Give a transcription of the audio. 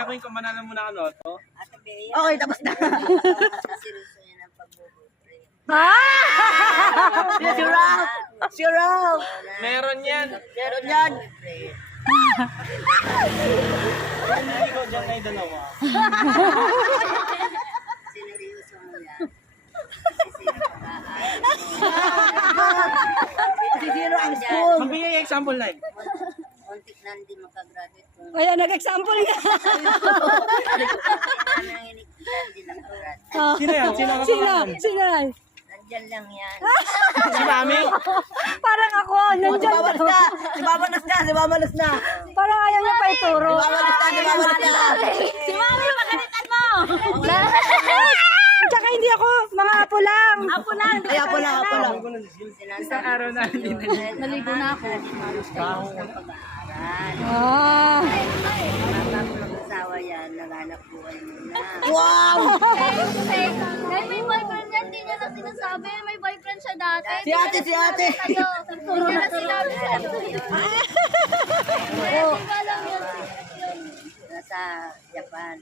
gagawin ko, manalan muna ka loto. Ate Bea. Okay, tapos na. Seryoso niya ng pagbubuhay. Si Ralph! Si Ralph! Meron yan. Meron yan. Ikaw dyan na yung dalawa. Sineryoso mo yan. Kasi sino pag-aaral. Si Zero ang school. Magbigay yung example na yun. Kontik na hindi makagraduate kung Kaya nag-example nga. nananginig kita, hindi nakagraduate. Sino yan? Sino ka Sino? pangalan? Sino? Nandyan lang yan. Si Mami? Parang ako, nandyan Sibabalas daw. na! Sibabalas na! Sibabalas na! Parang ayaw niya pa ituro. Sibabalas na! Sibabalas na! Si Mami, pagalitan mo! Tsaka hindi ako, mga apo lang. Apo lang. Ay, apo lang, apo lang. Isang araw na hindi na. Naligo na ako. Baho ng pag-aaral. Ah. Mag-asawa yan, naghanap buhay muna. Wow! Dahil may boyfriend yan, hindi niya na sinasabi. May boyfriend siya dati. Si ate, si ate! Sa'yo. Hindi niya na sinabi sa'yo. Kaya di ba lang yun? Nasa Japan.